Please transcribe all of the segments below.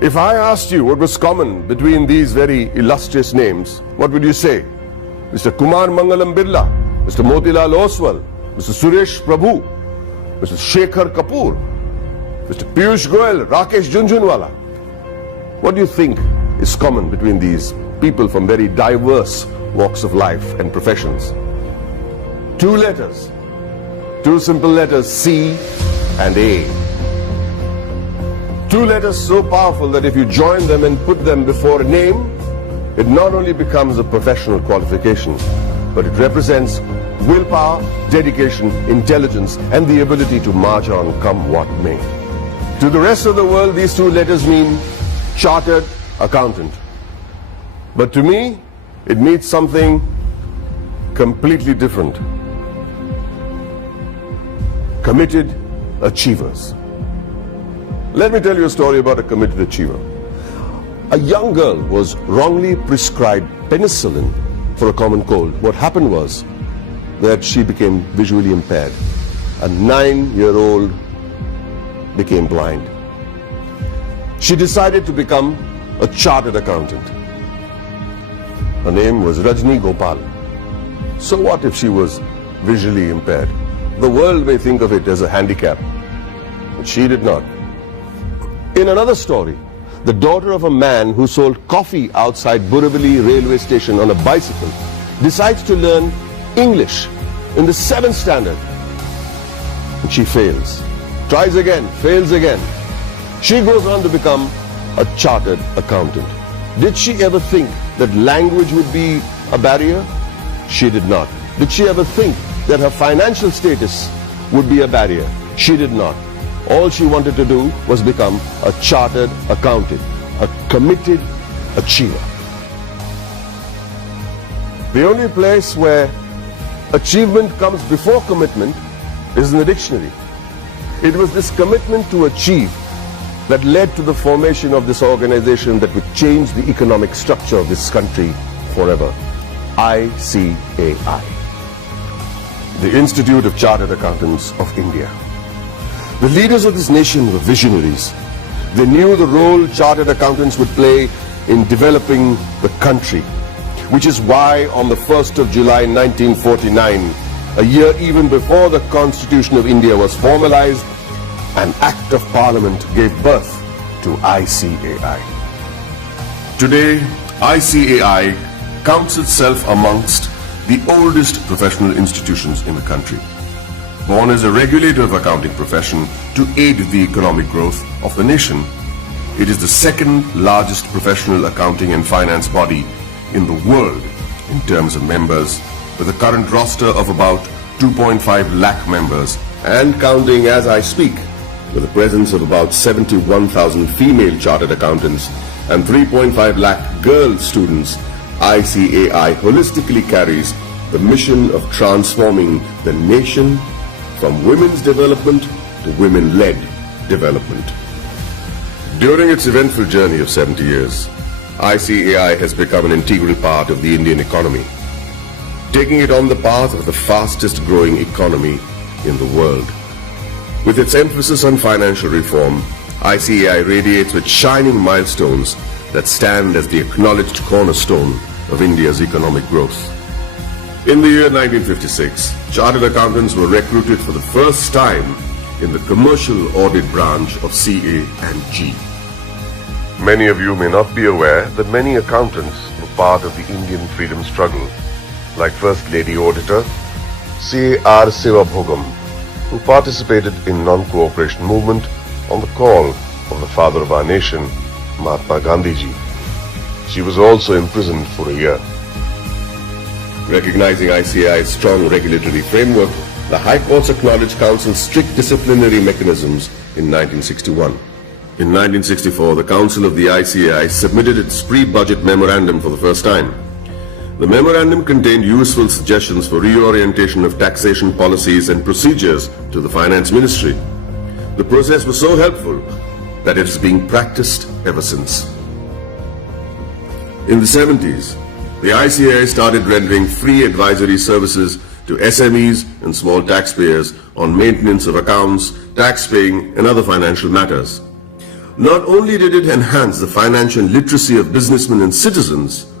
If I asked you what was common between these very illustrious names, what would you say? Mr. Kumar Mangalam Birla, Mr. Motilal Oswal, Mr. Suresh Prabhu, Mr. Shekhar Kapoor, Mr. Piyush Goyal, Rakesh Junjunwala. What do you think is common between these people from very diverse walks of life and professions? Two letters, two simple letters, C and A. Two letters so powerful that if you join them and put them before a name, it not only becomes a professional qualification, but it represents willpower, dedication, intelligence, and the ability to march on come what may. To the rest of the world, these two letters mean chartered accountant. But to me, it means something completely different. Committed achievers. Let me tell you a story about a committed achiever. A young girl was wrongly prescribed penicillin for a common cold. What happened was that she became visually impaired. A 9-year-old became blind. She decided to become a chartered accountant. Her name was Rajni Gopal. So what if she was visually impaired? The world may think of it as a handicap, but she did not. In another story, the daughter of a man who sold coffee outside Borivali railway station on a bicycle decides to learn English in the 7th standard. And she fails. Tries again, fails again. She goes on to become a chartered accountant. Did she ever think that language would be a barrier? She did not. Did she ever think that her financial status would be a barrier? She did not. All she wanted to do was become a chartered accountant, a committed achiever. The only place where achievement comes before commitment is in the dictionary. It was this commitment to achieve that led to the formation of this organization that would change the economic structure of this country forever. ICAI, the Institute of Chartered Accountants of India. The leaders of this nation were visionaries. They knew the role chartered accountants would play in developing the country, which is why on the 1st of July 1949, a year even before the Constitution of India was formalized, an Act of Parliament gave birth to ICAI. Today, ICAI counts itself amongst the oldest professional institutions in the country. Born as a regulator of accounting profession to aid the economic growth of the nation, it is the second largest professional accounting and finance body in the world in terms of members, with a current roster of about 2.5 lakh members and counting as I speak, with a presence of about 71,000 female chartered accountants and 3.5 lakh girl students. ICAI holistically carries the mission of transforming the nation from women's development to women-led development. During its eventful journey of 70 years, ICAI has become an integral part of the Indian economy, taking it on the path of the fastest growing economy in the world. With its emphasis on financial reform, ICAI radiates with shining milestones that stand as the acknowledged cornerstone of India's economic growth. In the year 1956, chartered accountants were recruited for the first time in the commercial audit branch of CA&G. Many of you may not be aware that many accountants were part of the Indian freedom struggle, like First Lady Auditor C.A.R. Sivabhogam, who participated in non-cooperation movement on the call of the father of our nation, Mahatma Gandhiji. She was also imprisoned for a year. Recognizing ICAI's strong regulatory framework, the High Courts acknowledged Council's strict disciplinary mechanisms in 1961. In 1964, the Council of the ICAI submitted its pre-budget memorandum for the first time. The memorandum contained useful suggestions for reorientation of taxation policies and procedures to the Finance Ministry. The process was so helpful that it is being practiced ever since. In the 70s, the ICAI started rendering free advisory services to SMEs and small taxpayers on maintenance of accounts, tax paying, and other financial matters. Not only did it enhance the financial literacy of businessmen and citizens,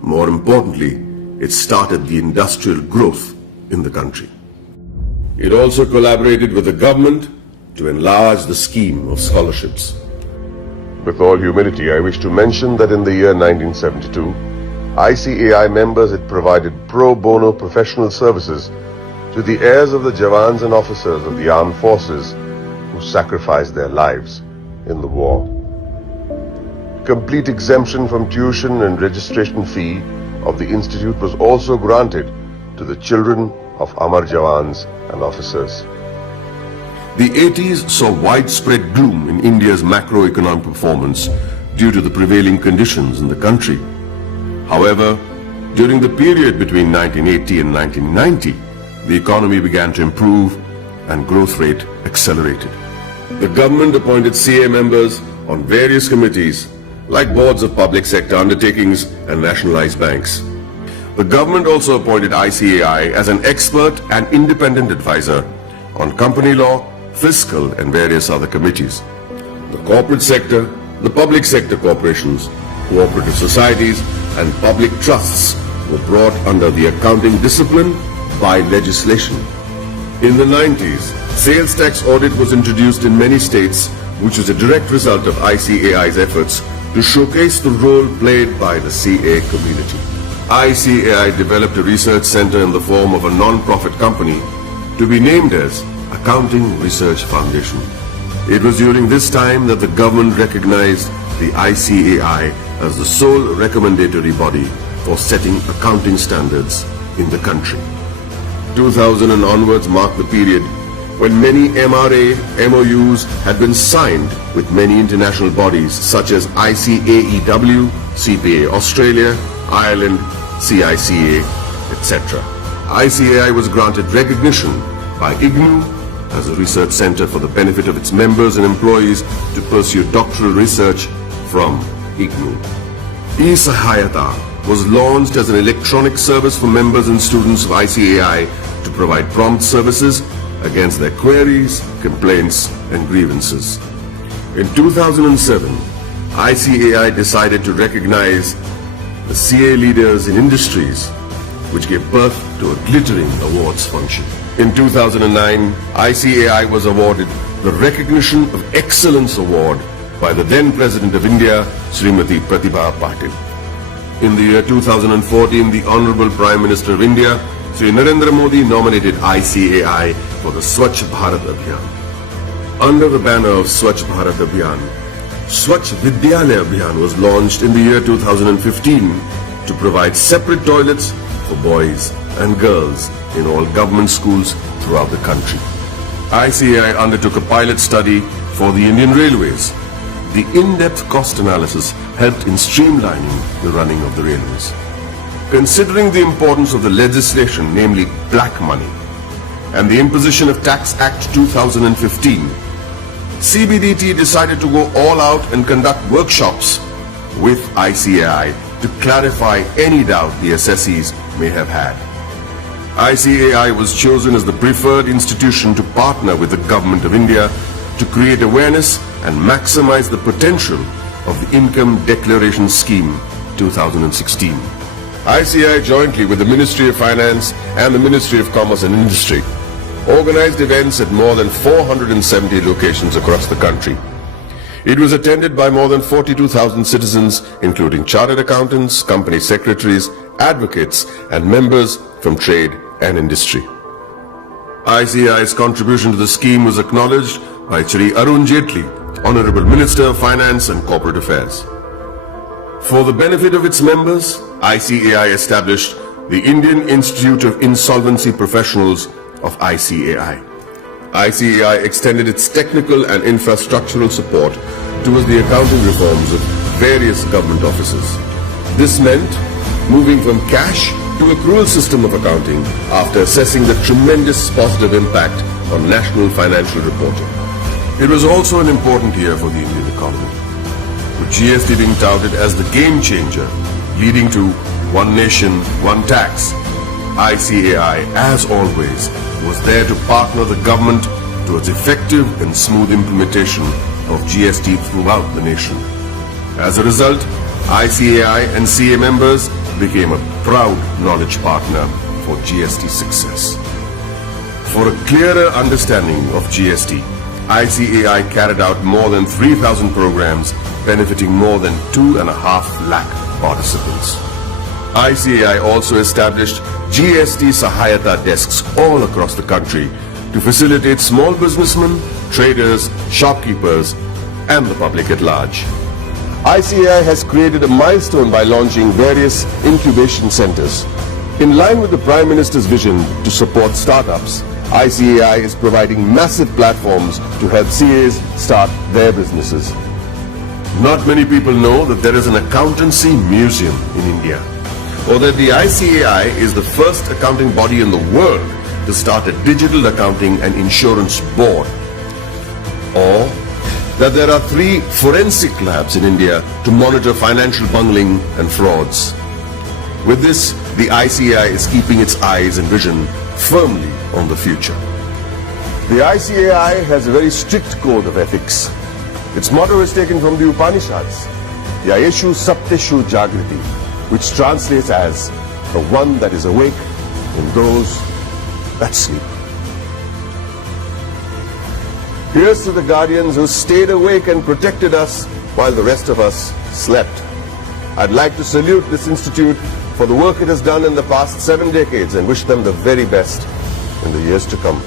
more importantly, it started the industrial growth in the country. It also collaborated with the government to enlarge the scheme of scholarships. With all humility, I wish to mention that in the year 1972, ICAI members had provided pro bono professional services to the heirs of the Jawans and officers of the armed forces who sacrificed their lives in the war. Complete exemption from tuition and registration fee of the institute was also granted to the children of Amar Jawans and officers. The 80s saw widespread gloom in India's macroeconomic performance due to the prevailing conditions in the country. However, during the period between 1980 and 1990, the economy began to improve and growth rate accelerated. The government appointed CA members on various committees like boards of public sector undertakings and nationalized banks. The government also appointed ICAI as an expert and independent advisor on company law, fiscal and various other committees. The corporate sector, the public sector corporations, cooperative societies and public trusts were brought under the accounting discipline by legislation. In the 90s, sales tax audit was introduced in many states, which was a direct result of ICAI's efforts to showcase the role played by the CA community. ICAI developed a research center in the form of a non-profit company to be named as Accounting Research Foundation. It was during this time that the government recognized the ICAI as the sole recommendatory body for setting accounting standards in the country. 2000 and onwards marked the period when many MRA MOUs had been signed with many international bodies such as ICAEW, CPA Australia, Ireland, CICA, etc. ICAI was granted recognition by IGNU as a research center for the benefit of its members and employees to pursue doctoral research from IGNU. E-Sahayata was launched as an electronic service for members and students of ICAI to provide prompt services against their queries, complaints and grievances. In 2007, ICAI decided to recognize the CA leaders in industries, which gave birth to a glittering awards function. In 2009, ICAI was awarded the Recognition of Excellence Award by the then President of India, Srimati Pratibha Patil. In the year 2014, the Honorable Prime Minister of India, Sri Narendra Modi, nominated ICAI for the Swachh Bharat Abhiyan. Under the banner of Swachh Bharat Abhiyan, Swachh Vidyalaya Abhiyan was launched in the year 2015 to provide separate toilets for boys and girls in all government schools throughout the country. ICAI undertook a pilot study for the Indian Railways. The in-depth cost analysis helped in streamlining the running of the railways. Considering the importance of the legislation, namely black money, and the imposition of Tax Act 2015, CBDT decided to go all out and conduct workshops with ICAI to clarify any doubt the assessees may have had. ICAI was chosen as the preferred institution to partner with the Government of India to create awareness and maximize the potential of the Income Declaration Scheme 2016. ICAI, jointly with the Ministry of Finance and the Ministry of Commerce and Industry, organized events at more than 470 locations across the country. It was attended by more than 42,000 citizens, including chartered accountants, company secretaries, advocates, and members from trade and industry. ICAI's contribution to the scheme was acknowledged by Shri Arun Jaitley, Honorable Minister of Finance and Corporate Affairs. For the benefit of its members, ICAI established the Indian Institute of Insolvency Professionals of ICAI. ICAI extended its technical and infrastructural support towards the accounting reforms of various government offices. This meant moving from cash to accrual system of accounting after assessing the tremendous positive impact on national financial reporting. It was also an important year for the Indian economy, with GST being touted as the game changer, leading to one nation, one tax. ICAI, as always, was there to partner the government towards effective and smooth implementation of GST throughout the nation. As a result, ICAI and CA members became a proud knowledge partner for GST success. For a clearer understanding of GST, ICAI carried out more than 3,000 programs benefiting more than 2.5 lakh participants. ICAI also established GST Sahayata desks all across the country to facilitate small businessmen, traders, shopkeepers, and the public at large. ICAI has created a milestone by launching various incubation centers. In line with the Prime Minister's vision to support startups, ICAI is providing massive platforms to help CAs start their businesses. Not many people know that there is an accountancy museum in India, or that the ICAI is the first accounting body in the world to start a digital accounting and insurance board, or that there are 3 forensic labs in India to monitor financial bungling and frauds. With this, the ICAI is keeping its eyes and vision firmly on the future. The ICAI has a very strict code of ethics. Its motto is taken from the Upanishads, Yayeshu Sapteshu Jagriti, which translates as the one that is awake in those that sleep. Here's to the guardians who stayed awake and protected us while the rest of us slept. I'd like to salute this institute for the work it has done in the past 7 decades and wish them the very best in the years to come.